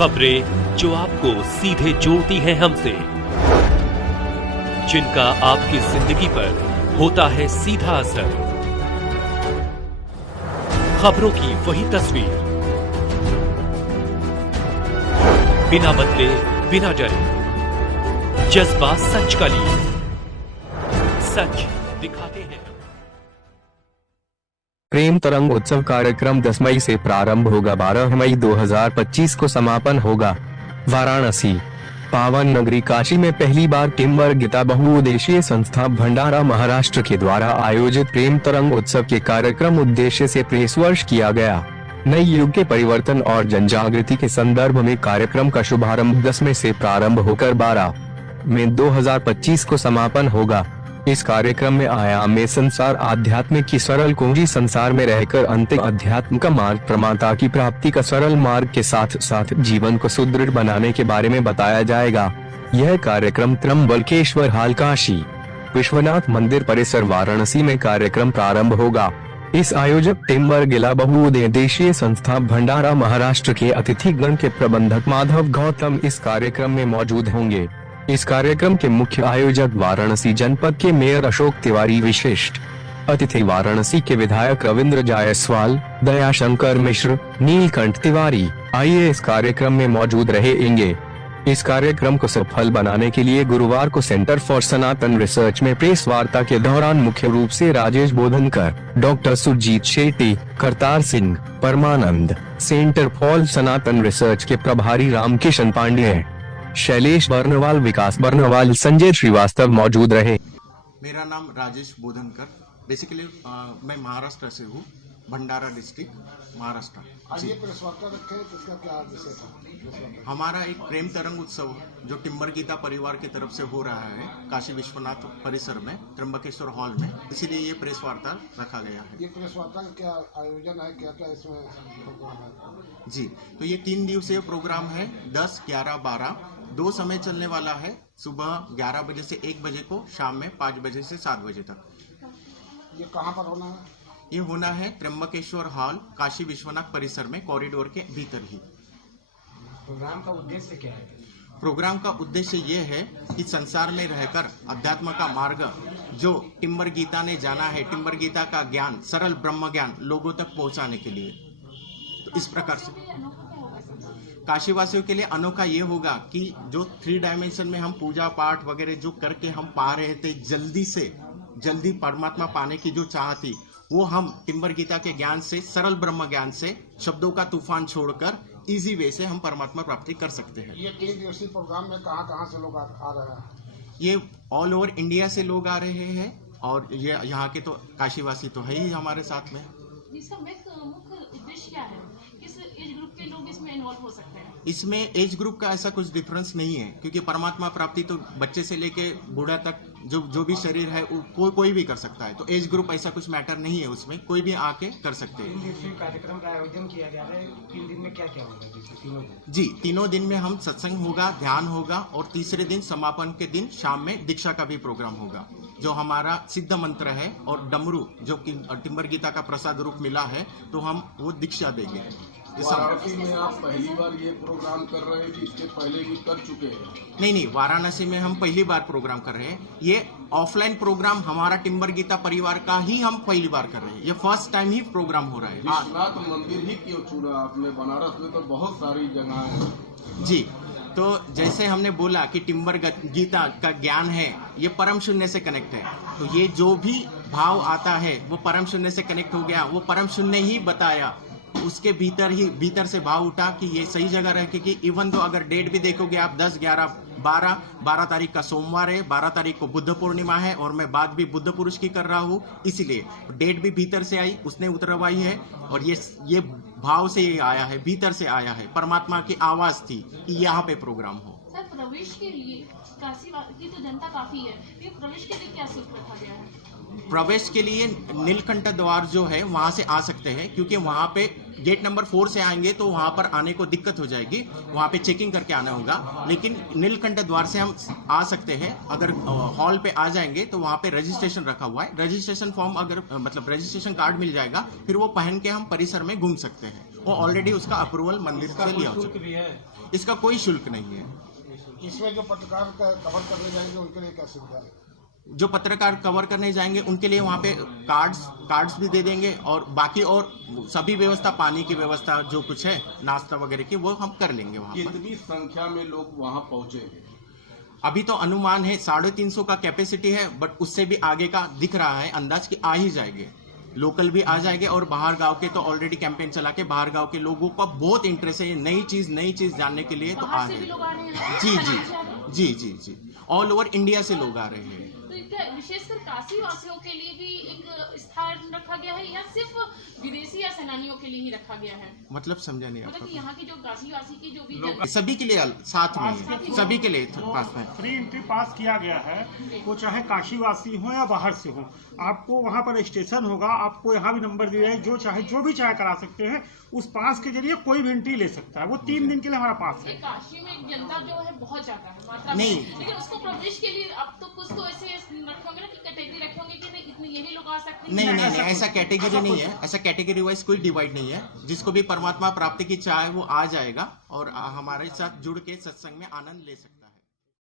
खबरें जो आपको सीधे जोड़ती हैं हमसे, जिनका आपकी जिंदगी पर होता है सीधा असर। खबरों की वही तस्वीर, बिना बदले बिना डरे, जज्बा सच का लिए, सच दिखाते हैं। प्रेम तरंग उत्सव कार्यक्रम 10 मई से प्रारंभ होगा, 12 मई 2025 को समापन होगा। वाराणसी पावन नगरी काशी में पहली बार टिम्बर गीता बहुउद्देशीय संस्था भंडारा महाराष्ट्र के द्वारा आयोजित प्रेम तरंग उत्सव के कार्यक्रम उद्देश्य से प्रेस वर्ष किया गया। नए युग के परिवर्तन और जन जागृति के संदर्भ में कार्यक्रम का शुभारंभ 10 मई से प्रारंभ होकर 12 मई 2025 को समापन होगा। इस कार्यक्रम में आयाम में संसार आध्यात्म की सरल कुंजी, संसार में रहकर अंतिम अध्यात्म का मार्ग, प्रमाता की प्राप्ति का सरल मार्ग के साथ साथ जीवन को सुदृढ़ बनाने के बारे में बताया जाएगा। यह कार्यक्रम त्र्यंबकेश्वर हाल काशी विश्वनाथ मंदिर परिसर वाराणसी में कार्यक्रम प्रारंभ होगा। इस आयोजक टिम्बर गीता बहुउद्देशीय संस्था भंडारा महाराष्ट्र के अतिथिगण के प्रबंधक माधव गौतम इस कार्यक्रम में मौजूद होंगे। इस कार्यक्रम के मुख्य आयोजक वाराणसी जनपद के मेयर अशोक तिवारी, विशिष्ट अतिथि वाराणसी के विधायक रविंद्र जायसवाल, दयाशंकर मिश्र, नीलकंठ तिवारी IAS कार्यक्रम में मौजूद रहेंगे। इस कार्यक्रम को सफल बनाने के लिए गुरुवार को सेंटर फॉर सनातन रिसर्च में प्रेस वार्ता के दौरान मुख्य रूप से Rajesh Bodhankar, doctor Surjit Shetty, Kartar Singh, Parmanand, centre for Sanatan research के प्रभारी रामकिशन पांडेय, शैलेश बर्नवाल, विकास बर्नवाल, संजय श्रीवास्तव मौजूद रहे। मेरा नाम राजेश बोधनकर, बेसिकली मैं महाराष्ट्र से हूँ, भंडारा डिस्ट्रिक्ट महाराष्ट्र। आज ये प्रेस वार्ता रखे हैं, इसका क्या विषय था? हमारा एक प्रेम तरंग उत्सव जो टिम्बर गीता परिवार की तरफ से हो रहा है काशी विश्वनाथ परिसर में त्र्यंबकेश्वर हॉल में, इसीलिए ये प्रेस वार्ता रखा गया है। ये प्रेस वार्ता का क्या आयोजन है, क्या क्या इसमें प्रोग्राम है? जी, तो ये 3 दिवसीय प्रोग्राम है, 10, 11, 12 2 समय चलने वाला है। सुबह 11 बजे से 1 बजे को, शाम में 5 बजे से 7 बजे तक। ये कहाँ पर होना है? ये होना है त्र्यंबकेश्वर हॉल काशी विश्वनाथ परिसर में, कॉरिडोर के भीतर ही। प्रोग्राम का उद्देश्य क्या है? प्रोग्राम का उद्देश्य ये है कि संसार में रहकर अध्यात्म का मार्ग जो टिम्बर गीता ने जाना है, टिम्बर गीता का ज्ञान, सरल ब्रह्म ज्ञान लोगों तक पहुंचाने के लिए। तो इस प्रकार से काशीवासियों के लिए अनोखा ये होगा कि जो 3 डायमेंशन में हम पूजा पाठ वगैरह जो करके हम पा रहे थे, जल्दी से जल्दी परमात्मा पाने की जो चाह थी, वो हम टिम्बर गीता के ज्ञान से, सरल ब्रह्म ज्ञान से, शब्दों का तूफान छोड़कर इजी वे से हम परमात्मा प्राप्ति कर सकते हैं। ये 3 दिवसीय प्रोग्राम में कहाँ से लोग आ रहे हैं? ये ऑल ओवर इंडिया से लोग आ रहे हैं और ये यहाँ के तो काशीवासी तो है ही हमारे साथ में। इसका मुख्य उद्देश्य क्या है? किस एज ग्रुप के लोग इसमें इन्वॉल्व हो सकते हैं? इसमें एज ग्रुप का ऐसा कुछ डिफरेंस नहीं है, क्योंकि परमात्मा प्राप्ति तो बच्चे से लेके बूढ़ा तक जो भी शरीर है कोई भी कर सकता है। तो एज ग्रुप ऐसा कुछ मैटर नहीं है, उसमें कोई भी आके कर सकते हैं। 3 दिवसीय कार्यक्रम का आयोजन किया जा रहा है। 3 दिन में क्या क्या होगा? तीनों दिन? जी, तीनों दिन में हम सत्संग होगा, ध्यान होगा और तीसरे दिन समापन के दिन शाम में दीक्षा का भी प्रोग्राम होगा। जो हमारा सिद्ध मंत्र है और डमरू जो कि टिम्बर गीता का प्रसाद रूप मिला है, तो हम वो दीक्षा देंगे। वाराणसी में आप पहली बार ये प्रोग्राम कर रहे हैं कि इसके पहले भी कर चुके हैं? नहीं, वाराणसी में हम पहली बार प्रोग्राम कर रहे हैं। ये ऑफलाइन प्रोग्राम हमारा टिम्बर गीता परिवार का ही हम पहली बार कर रहे हैं। ये फर्स्ट टाइम ही प्रोग्राम हो रहा है। विश्वनाथ मंदिर ही क्यों चुना आपने? बनारस में तो बहुत सारी जगह है। जी, तो जैसे हमने बोला कि टिम्बर गीता का ज्ञान है, ये परम शून्य से कनेक्ट है। तो ये जो भी भाव आता है वो परम शून्य से कनेक्ट हो गया, वो परम शून्य ही बताया। उसके भीतर से भाव उठा कि ये सही जगह रह के, इवन तो अगर डेट भी देखोगे आप 10, 11, 12 तारीख का सोमवार है, 12 तारीख को बुद्ध पूर्णिमा है और मैं बात भी बुद्ध पुरुष की कर रहा हूँ, इसीलिए डेट भी भीतर से आई, उसने उतरवाई है और ये भाव से ये आया है, भीतर से आया है। परमात्मा की आवाज थी कि यहाँ पे प्रोग्राम हो। सर, प्रवेश के लिए काशी की तो जनता काफी है, ये प्रवेश के लिए क्या शुल्क रखा गया है? प्रवेश के लिए नीलकंठ द्वार जो है वहां से आ सकते हैं, क्योंकि वहां पे गेट नंबर 4 से आएंगे तो वहां पर आने को दिक्कत हो जाएगी, वहां पे चेकिंग करके आना होगा। लेकिन नीलकंठ द्वार से हम आ सकते हैं। अगर हॉल पे आ जाएंगे तो वहां पे रजिस्ट्रेशन रखा हुआ है, रजिस्ट्रेशन फॉर्म अगर मतलब रजिस्ट्रेशन कार्ड मिल जाएगा, फिर वो पहन के हम परिसर में घूम सकते हैं। वो ऑलरेडी उसका अप्रूवल मंदिर से लिया हो शुल्क भी है। इसका कोई शुल्क नहीं है। इसमें जो पत्रकार कवर करने जाएंगे उनके लिए क्या सुविधा है? जो पत्रकार कवर करने जाएंगे उनके लिए वहाँ पे कार्ड्स भी दे देंगे और बाकी और सभी व्यवस्था, पानी की व्यवस्था जो कुछ है, नाश्ता वगैरह की, वो हम कर लेंगे वहाँ पर। कितनी संख्या में लोग वहाँ पहुँचे? अभी तो अनुमान है 350 का कैपेसिटी है, बट उससे भी आगे का दिख रहा है अंदाज कि आ ही जाएंगे। लोकल भी आ जाएंगे और बाहर गांव के तो ऑलरेडी कैंपेन चला के बाहर गांव के लोगों का बहुत इंटरेस्ट है नई चीज जानने के लिए, तो आ बाहर से रहे भी लोग आ रहे हैं हैं। ना? जी financial है? जी जी जी जी, ऑल ओवर इंडिया से लोग आ रहे हैं। तो क्या विशेषकर काशी वासियों के लिए भी एक स्थान रखा गया है या सिर्फ विदेशी या सेनानियों के लिए ही रखा गया है? मतलब समझा नहीं मतलब कि आपका? यहाँ की जो काशी वासी की जो भी सभी के लिए साथ में है, सभी के लिए पास में। फ्री एंट्री पास किया गया है, वो चाहे काशीवासी हो या बाहर से हो, आपको वहाँ पर स्टेशन होगा, आपको यहाँ भी नंबर दिया है, जो भी चाहे करा सकते हैं। उस पास के जरिए कोई भी एंट्री ले सकता है, वो 3 दिन के लिए हमारा पास है। काशी में जनता जो है बहुत ज्यादा है मात्रा में, नहीं। लेकिन उसको प्रवेश के लिए अब तो कुछ तो ऐसे रखोगे ना कि कैटेगरी रखोगे कि नहीं इतने यही लोग आ सकते हैं। नहीं, ऐसा कैटेगरी नहीं है, ऐसा कैटेगरी वाइज कोई डिवाइड नहीं है। जिसको भी परमात्मा प्राप्ति की चाह है वो आ जाएगा और हमारे साथ जुड़ के सत्संग में आनंद ले सकता है।